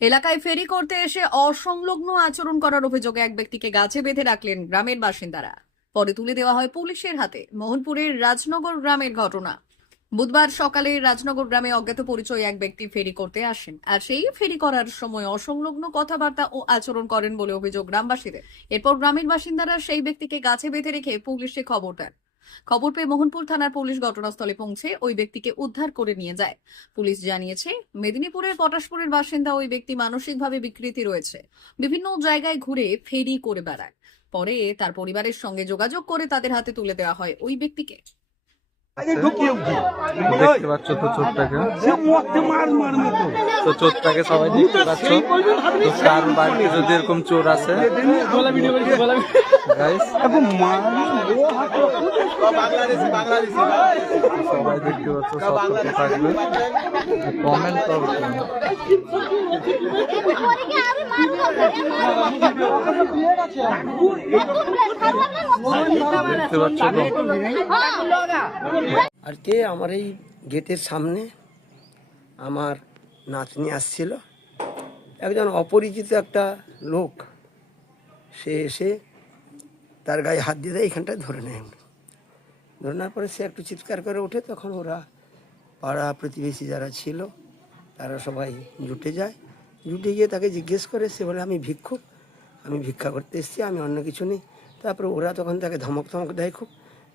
এলাকায় ফেরি করতে এসে অসংলগ্ন আচরণ করার অভিযোগে এক ব্যক্তিকে গাছে বেঁধে রাখলেন গ্রামের বাসিন্দারা। পরে তুলে দেওয়া হয় পুলিশের হাতে। মোহনপুরের রাজনগর গ্রামের ঘটনা। বুধবার সকালে রাজনগর গ্রামে অজ্ঞাত পরিচয় এক ব্যক্তি ফেরি করতে আসেন। আর সেই ফেরি করার সময় অসংলগ্ন কথাবার্তা ও আচরণ করেন বলে অভিযোগ গ্রামবাসীদের। এরপর গ্রামের বাসিন্দারা সেই ব্যক্তিকে গাছে বেঁধে রেখে পুলিশে খবর দেন। খবর পেয়ে মোহনপুর থানার পুলিশ ঘটনাস্থলে পৌঁছে ওই ব্যক্তিকে উদ্ধার করে নিয়ে যায়। পুলিশ জানিয়েছে মেদিনীপুরের পটাশপুরের বাসিন্দা ওই ব্যক্তি মানসিকভাবে বিকৃতি রয়েছে। বিভিন্ন জায়গায় ঘুরে ফেরি করে বেড়ায়। পরে তার পরিবারের সঙ্গে যোগাযোগ করে তাদের হাতে তুলে দেওয়া হয় ওই ব্যক্তিকে। দেখতে পাচ্ছ তো চোরটাকে সে মরতে মার মার মতো। তো চোরটাকে সবাই দেখতে পাচ্ছ? তো কার বাড়িতে যদি এরকম চোর আছে। সবাই দেখতে পাচ্ছ সতর্ক থাকবে। কমেন্ট করবে দেখতে পাচ্ছ আর কে আমার এই গেটের সামনে আমার নাতনি আসছিল? একজন অপরিচিত একটা লোক। সে এসে তার গায়ে হাত দিয়ে দেয় এখানটায় ধরে নেয়। ধরে নেওয়ার পরে সে একটু চিৎকার করে ওঠে, তখন ওরা পাড়া প্রতিবেশী যারা ছিল, তারা সবাই জুটে যায়। জুটে গিয়ে তাকে জিজ্ঞেস করে, সে বলে, আমি ভিক্ষুক, আমি ভিক্ষা করতে এসেছি, আমি অন্য কিছু নেই। তারপরে ওরা তখন তাকে ধমক ধমক দেয় খুব।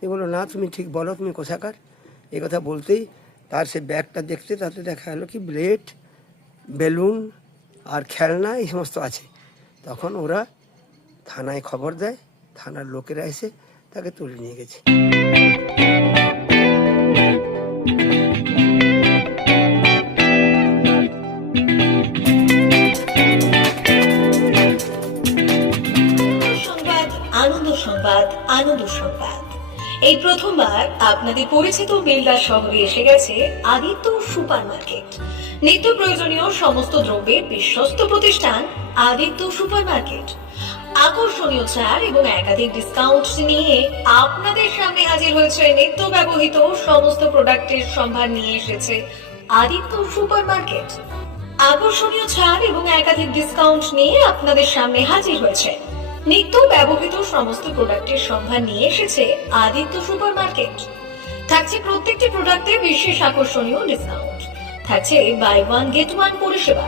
এ বলল, না, তুমি ঠিক বলো, তুমি কোথাকার? এই কথা বলতেই তার সে ব্যাগটা দেখতে, তাতে দেখা গেলো কি, ব্লেড, বেলুন আর খেলনা, এই সমস্ত আছে। তখন ওরা থানায় খবর দেয় থানার লোকেরা এসে তাকে তুলে নিয়ে গেছে। আনন্দ সংবাদ আনন্দ সংবাদ। এই প্রথমবার আপনাদের পরিচিত বেলদা শহরে এসে গেছে আদিত্য সুপার মার্কেট নিত্য প্রয়োজনীয় সমস্ত দ্রব্যের বিশ্বস্ত প্রতিষ্ঠান আদিত্য সুপার মার্কেট আকর্ষণীয় ছাড় এবং একাধিক ডিসকাউন্ট নিয়ে আপনাদের সামনে হাজির হয়েছে নিত্য ব্যবহৃত সমস্ত প্রোডাক্টের সম্ভার নিয়ে এসেছে আদিত্য সুপার মার্কেট আকর্ষণীয় ছাড় এবং একাধিক ডিসকাউন্ট নিয়ে আপনাদের সামনে হাজির হয়েছে নিত্য ব্যবহৃত সমস্ত প্রোডাক্টের সম্ভার নিয়ে এসেছে আদিত্য সুপার মার্কেট থাকছে প্রত্যেকটি প্রোডাক্টে বিশেষ আকর্ষণীয় ডিসকাউন্ট থাকছে বাই ওয়ান গেট ওয়ান পরিষেবা।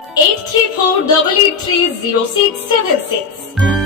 eight three four double eight three zero six seven six.